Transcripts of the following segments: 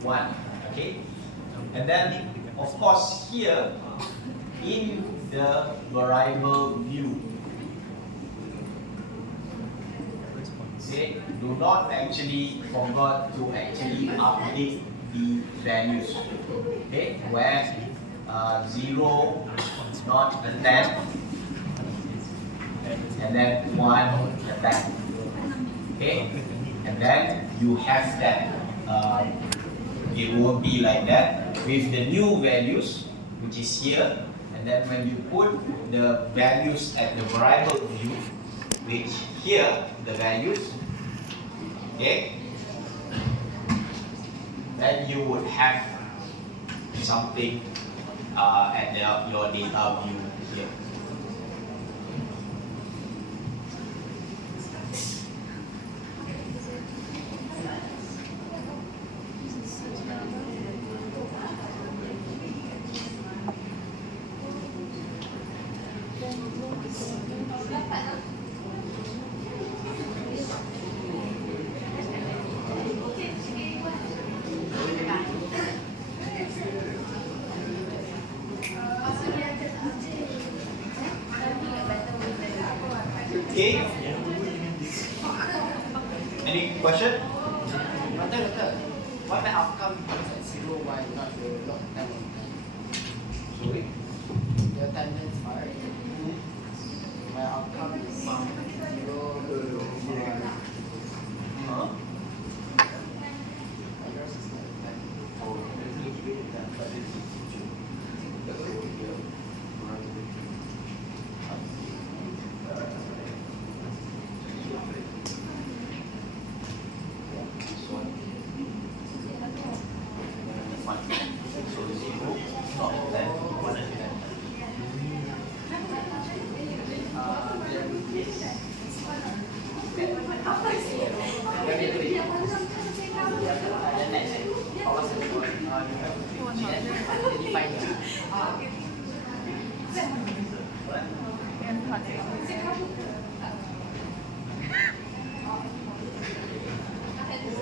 1. Okay, and then of course here in the variable view, okay, do not actually forget to actually update the values. Okay, where 0 not a 10 and then 1 a 10. Okay, and then you have that it will be like that with the new values, which is here, and then when you put the values at the variable view, which here the values, okay, then you would have something at your data view here. Okay. Any question? Why my outcome becomes at 0, why not the log 10? Sorry? The attendance part. My outcome is 0, 1. Huh? Yours is like 10.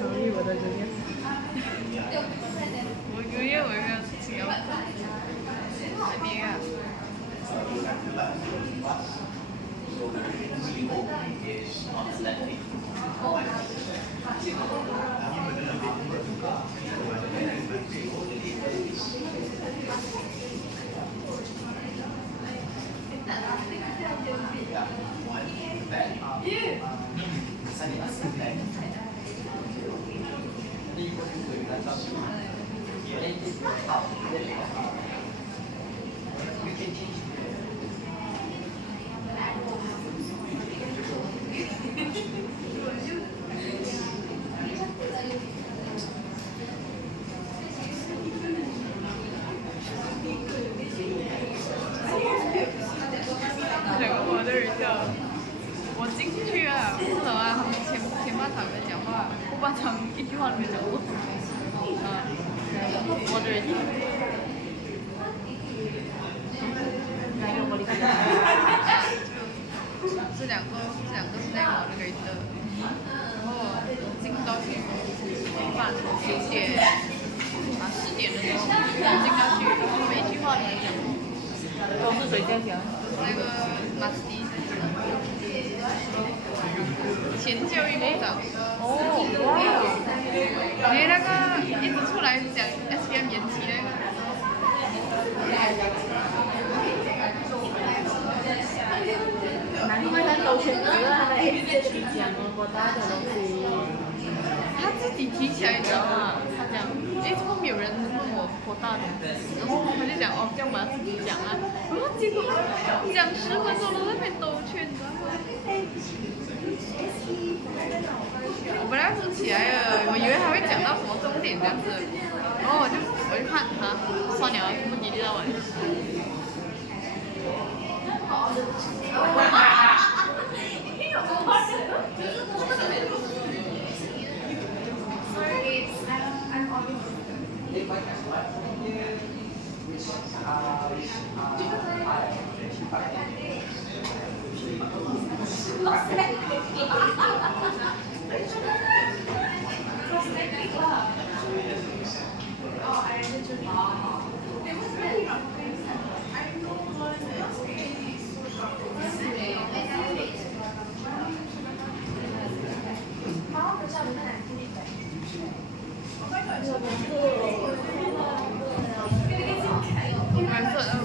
Sorry, 我的留言。我留言我有没有事情要问？还没啊。两个我的人叫，我进去啊，不懂啊，他们前半场在讲话，后半场一句话都没讲过。我的人。哪个我离开？这两个是那个我的人的，然后进到去半9点10点的时候进到去，每一句话都没讲过。都是谁在讲？那个马斯蒂前教育部长。哦，哇！你那个一直出来讲 SPM 延期那个。难怪他兜圈子了，他一直去讲国大的东西。他自己提起来，你知道吗？他讲，哎，怎么没有人问我国大的？然后他就讲，哦，这样我要自己讲啊。然后结果讲10分钟都在那边兜圈，你知道吗？我本来不起来了，我以为他会讲到什么重点这样子，然后我就看啊，算了，根本你知道我。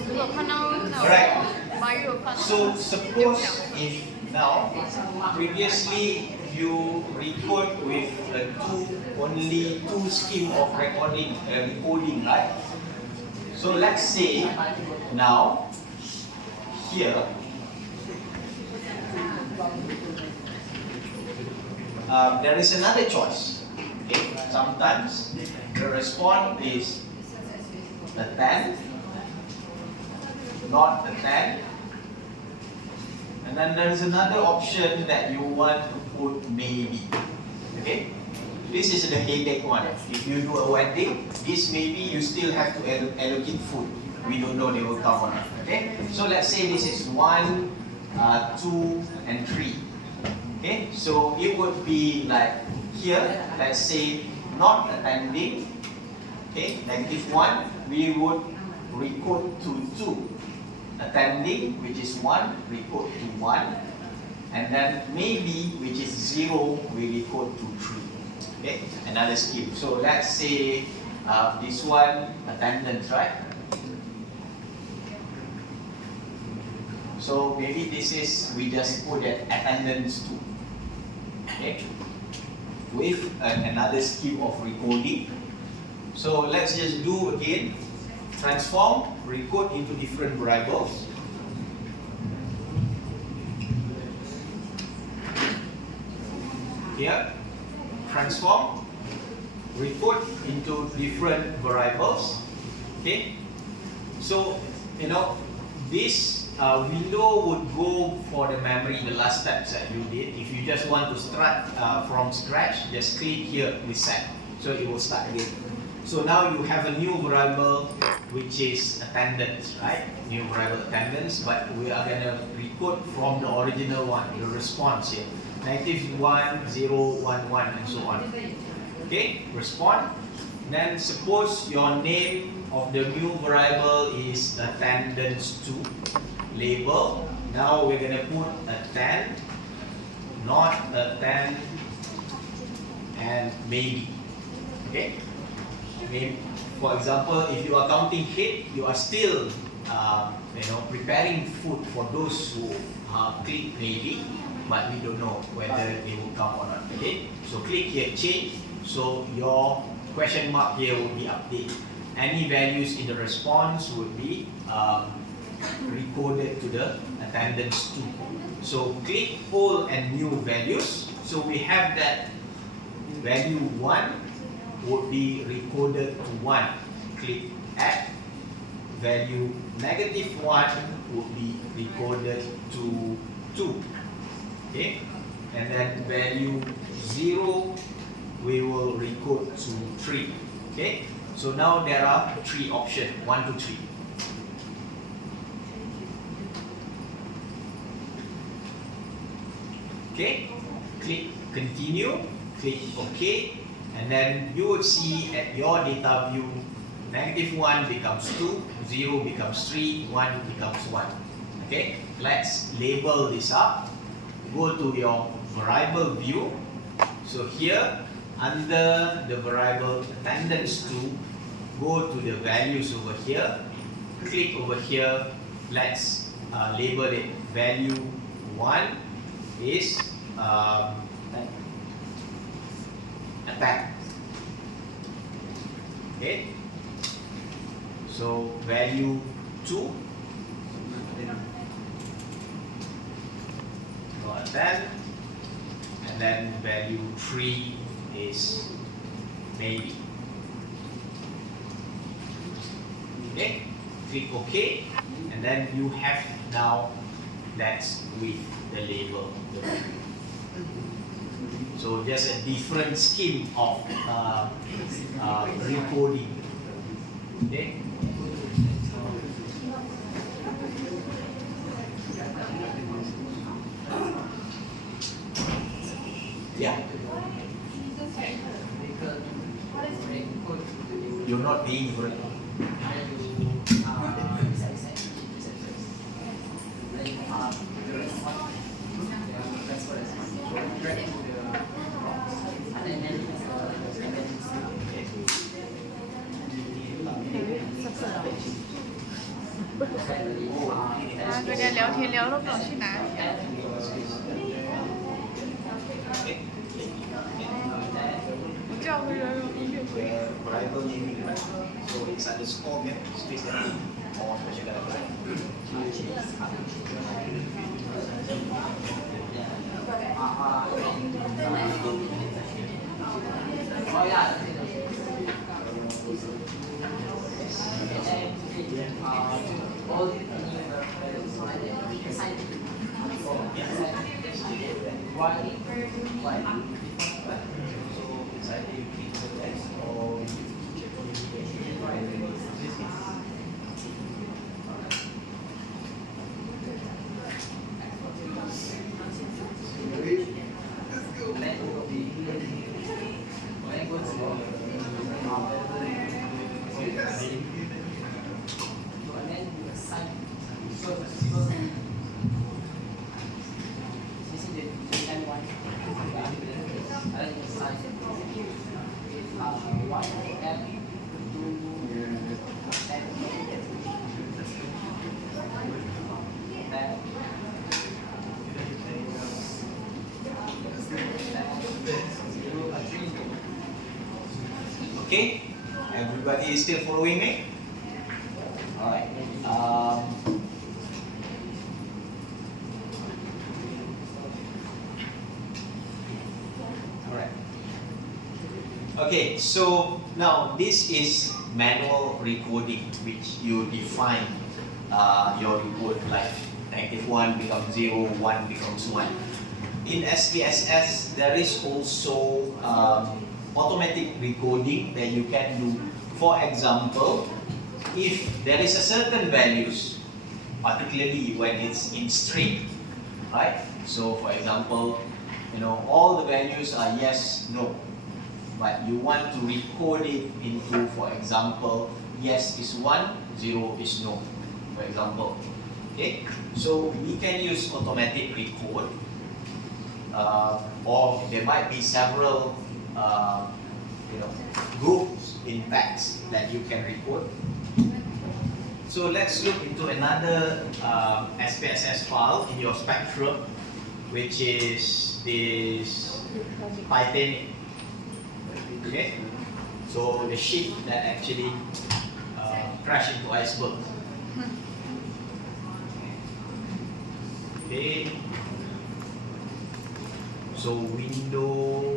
我有看到那 Alright. 种白肉饭。 So suppose if now previously you record with only two scheme of recording, right? So let's say now here there is another choice. Okay? Sometimes the response is a 10, not a 10. And then there is another option that you want to put maybe. Okay? This is the headache one. If you do a wedding, this maybe you still have to allocate food. We don't know they will come or not. Okay? So let's say this is 1, 2, and 3. Okay? So it would be like here, let's say not attending. Okay? -1, we would recode to 2. Attending, which is 1, recode to 1. And then maybe, which is 0, we recode to 3. Okay, another scheme. So let's say this one, attendance, right? So maybe this is, we just put that attendance 2. Okay, with another scheme of recoding. So let's just do again. Transform, recode into different variables. Here, transform, recode into different variables. Okay, so this window would go for the memory, the last steps that you did. If you just want to start from scratch, just click here, reset. So it will start again. So now you have a new variable which is attendance, right? New variable attendance, but we are gonna recode from the original one, the response here. -1, 0, 1, 1, and so on. Okay, respond. Then suppose your name of the new variable is attendance 2. Label. Now we're gonna put attend, not attend, and maybe. Okay. For example, if you are counting head, you are still preparing food for those who click maybe, but we don't know whether they will come or not. Okay, so click here change, so your question mark here will be updated. Any values in the response would be recoded to the attendance 2. So click all and new values. So we have that value 1 would be recoded to 1. Click add. Value -1 would be recoded to 2. Okay, and then value 0 we will recode to 3. Okay, so now there are 3 options, 1 to 3. Okay, click continue, click OK, and then you would see at your data view, -1 becomes 2, 0 becomes 3, 1 becomes 1. Okay, let's label this up. Go to your variable view. So here, under the variable attendance 2, go to the values over here. Click over here. Let's label it value 1 is attack. Okay. So value 2 attack, and then value 3 is maybe. Okay. Click OK, and then you have now that's with the label. So just a different scheme of recoding. Okay. Yeah. You're not paying for it. 跟人家聊天聊都不知道去哪里啊。我这样会人容易越轨。 Variable naming, right? So it's underscore here, space there, or special character. Oh yeah. All the Okay, everybody is still following me? Alright. Alright. Okay, so now this is manual recoding, which you define your recode like -1 becomes 0, 1 becomes 1. In spss, there is also automatic recoding that you can do. For example, if there is a certain values, particularly when it's in string, right? So for example, all the values are yes, no, but you want to recode it into, for example, yes is 1, 0 is no, for example. Okay, so we can use automatic recode, or there might be several groups in text that you can record. So let's look into another SPSS file in your spectrum, which is this Titanic. Okay, so the ship that actually crashed into iceberg. Okay, so window